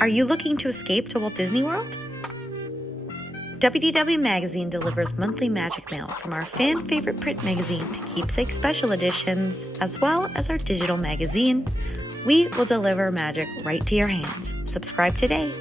Are you looking to escape to Walt Disney World? WDW Magazine delivers monthly magic mail from our fan-favorite print magazine to keepsake special editions, as well as our digital magazine. We will deliver magic right to your hands. Subscribe today.